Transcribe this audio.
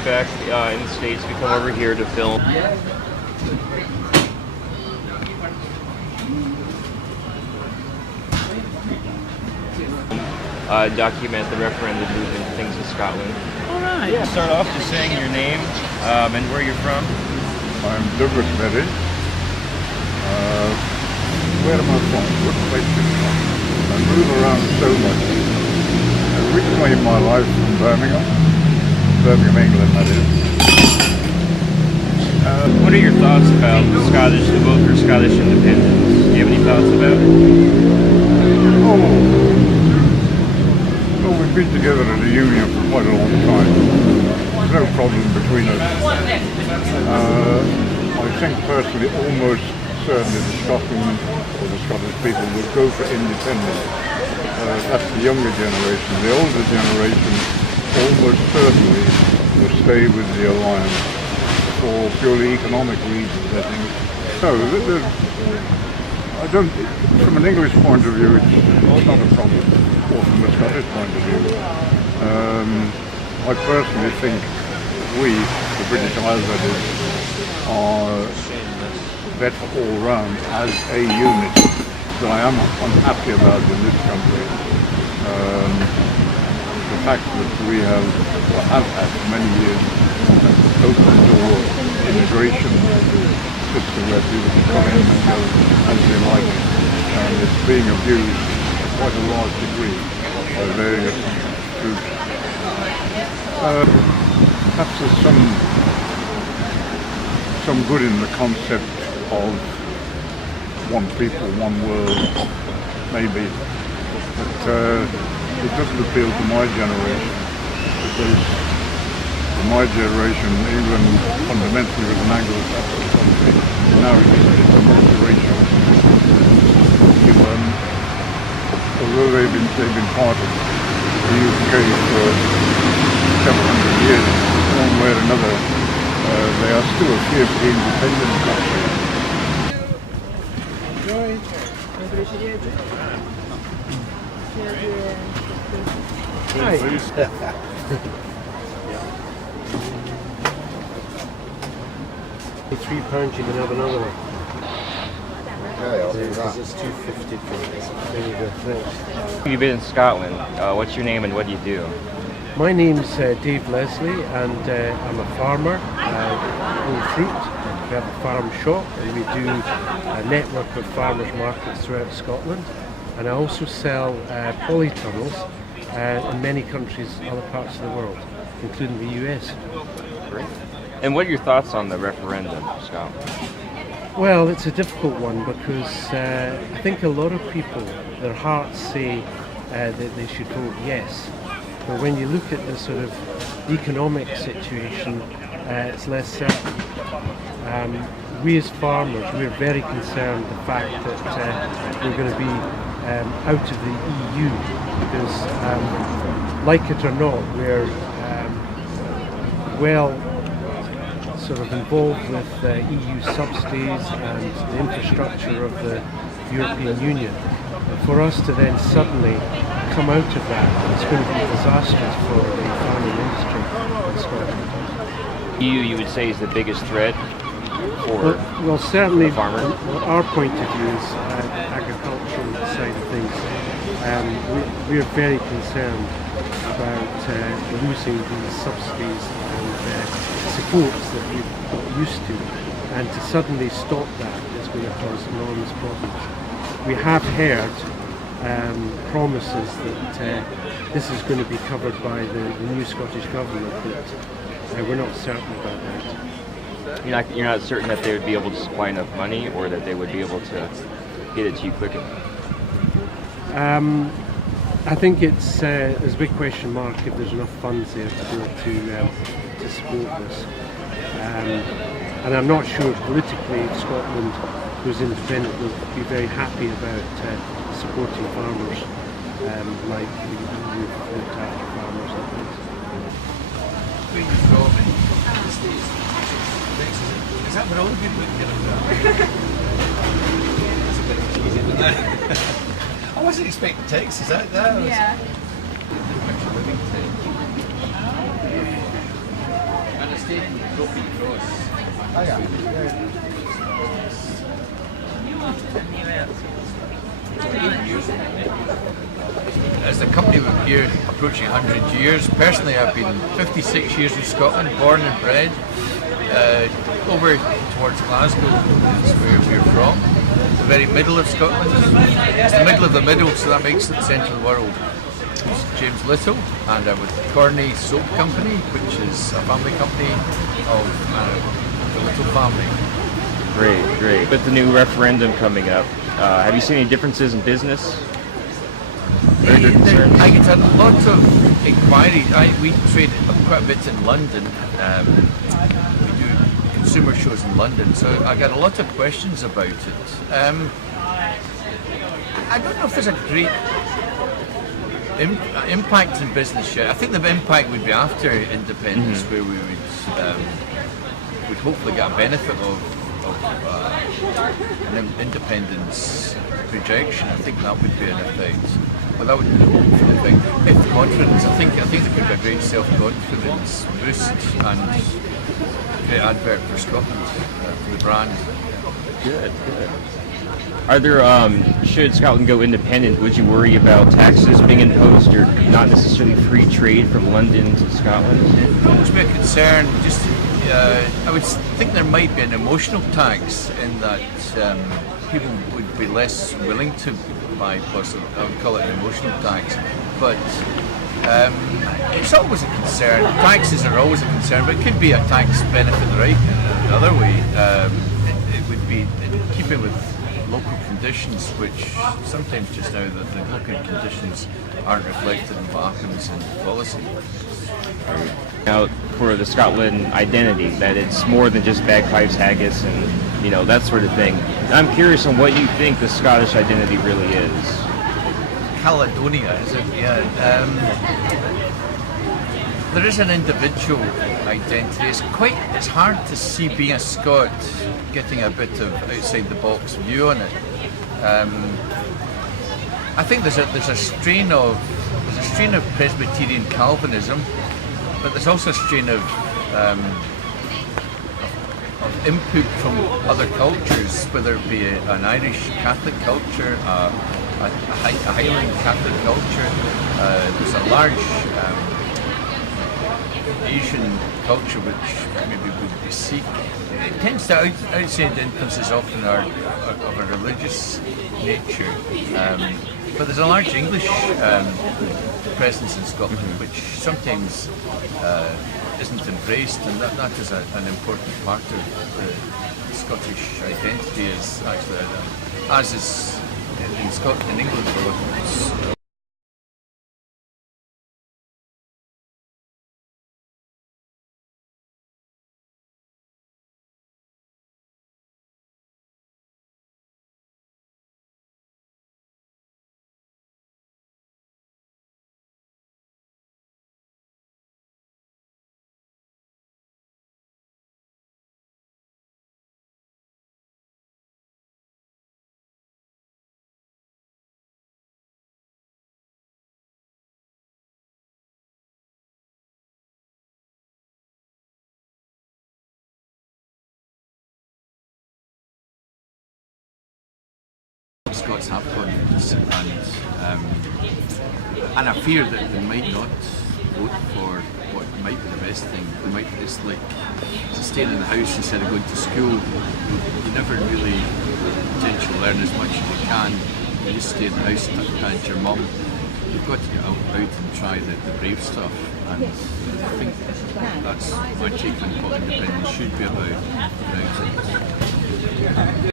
Back in the States, we come over here to film. Document the referendum movement, things in Scotland. All right. Yeah. Start off just saying your name and where you're from. I'm Douglas Berry. Where am I from? What place am I from? I move around so much. Originally in my life from Birmingham, England, that is. What are your thoughts about the vote for Scottish independence? Do you have any thoughts about it? Well, we've been together as a union for quite a long time. There's no problem between us. I think personally, almost certainly the Scotland or the Scottish people would go for independence. That's the younger generation. The older generation almost certainly will stay with the alliance for purely economic reasons, I think. So, I don't, from an English point of view, it's not a problem, or from a Scottish point of view. I personally think we, the British Isles that is, are better all round as a unit that I am unhappy about in this country. The fact that we have had for many years an open door immigration system where people can come in and go as they like, and it's being abused to quite a large degree by various groups. Perhaps there's some good in the concept of one people, one world, maybe, but it doesn't appeal to my generation, because for my generation, England fundamentally was an Anglo-Saxon country. Now it's a multiracial. Although they've been part of the UK for several hundred years, one way or another, they are still a fiercely independent country. Hi. £3, you can have another one. Okay, I'll do that. Because it's £2.50 for this. There you go, thanks. You've been in Scotland. What's your name and what do you do? My name's Dave Leslie, and I'm a farmer, grow fruit. We have a farm shop, and we do a network of farmers markets throughout Scotland. And I also sell polytunnels in many countries, other parts of the world, including the US. Great. And what are your thoughts on the referendum, Scott? Well, it's a difficult one because I think a lot of people, their hearts say that they should vote yes. But when you look at the sort of economic situation, it's less certain. We as farmers, we're very concerned the fact that we're going to be out of the EU because, like it or not, we're well sort of involved with EU subsidies and the infrastructure of the European Union. And for us to then suddenly come out of that, it's going to be disastrous for the farming industry in Scotland. EU, you would say, is the biggest threat for well, certainly, the farmer? Our point of view is the agricultural side of things. We're very concerned about losing these subsidies and supports that we've got used to, and to suddenly stop that is going to cause enormous problems. We have heard promises that this is going to be covered by the new Scottish Government, but we're not certain about that. You're not certain that they would be able to supply enough money, or that they would be able to get it to you quick enough? I think there's a big question mark if there's enough funds there to be able to support this. And I'm not sure politically if Scotland, who's independent, will be very happy about supporting farmers like we've looked after farmers and things. Is that what all the people get? It's a bit easy, isn't it? wasn't expecting Texas. That was, Yeah. And it's taken Trophy Cross. Oh, yeah. As the company, we're here approaching 100 years. Personally, I've been 56 years in Scotland, born and bred. Over towards Glasgow is where we're from. The very middle of Scotland. It's the middle of the middle, so that makes it the centre of the world. It's James Little, and I'm with Corney Soap Company, which is a family company of the Little family. Great. With the new referendum coming up, have you seen any differences in business? Very good concerns? I get a lot of inquiries. We trade quite a bit in London. We do consumer shows in London, so I get a lot of questions about it. I don't know if there's a great impact in business yet. I think the impact would be after independence, where we would hopefully get a benefit of an independence projection. I think that would be an effect. Well, that would be the hopeful effect. If confidence, I think there could be a great self-confidence boost and great advert for Scotland, for the brand. Good. Are there, should Scotland go independent, would you worry about taxes being imposed or not necessarily free trade from London to Scotland? It's a concern. Just, I would think there might be an emotional tax in that people would be less willing to buy, possibly. I would call it an emotional tax. But it's always a concern. Taxes are always a concern, but it could be a tax benefit right in another way. It would be in keeping with local conditions, which sometimes just now the local conditions aren't reflected in what happens in policy. Now, for the Scotland identity, that it's more than just bagpipes, haggis, and that sort of thing. I'm curious on what you think the Scottish identity really is. Caledonia, is it? Yeah. There is an individual identity. It's hard to see, being a Scot, getting a bit of outside the box view on it. I think there's a strain of Presbyterian Calvinism, but there's also a strain of input from other cultures, whether it be an Irish Catholic culture, a Highland Catholic culture. There's a large Asian culture which maybe would be Sikh. It tends to outside influences often are of a religious nature, but there's a large English presence in Scotland which sometimes isn't embraced, and that is an important part of the Scottish identity, is actually as is in Scotland, in England for a lot. Scots have confidence, and I fear that they might not vote for what might be the best thing. They might just like staying in the house instead of going to school. You never really potentially learn as much as you can. You just stay in the house and encourage your mum. You've got to get out and try the brave stuff, and I think that's my take on what independence should be about.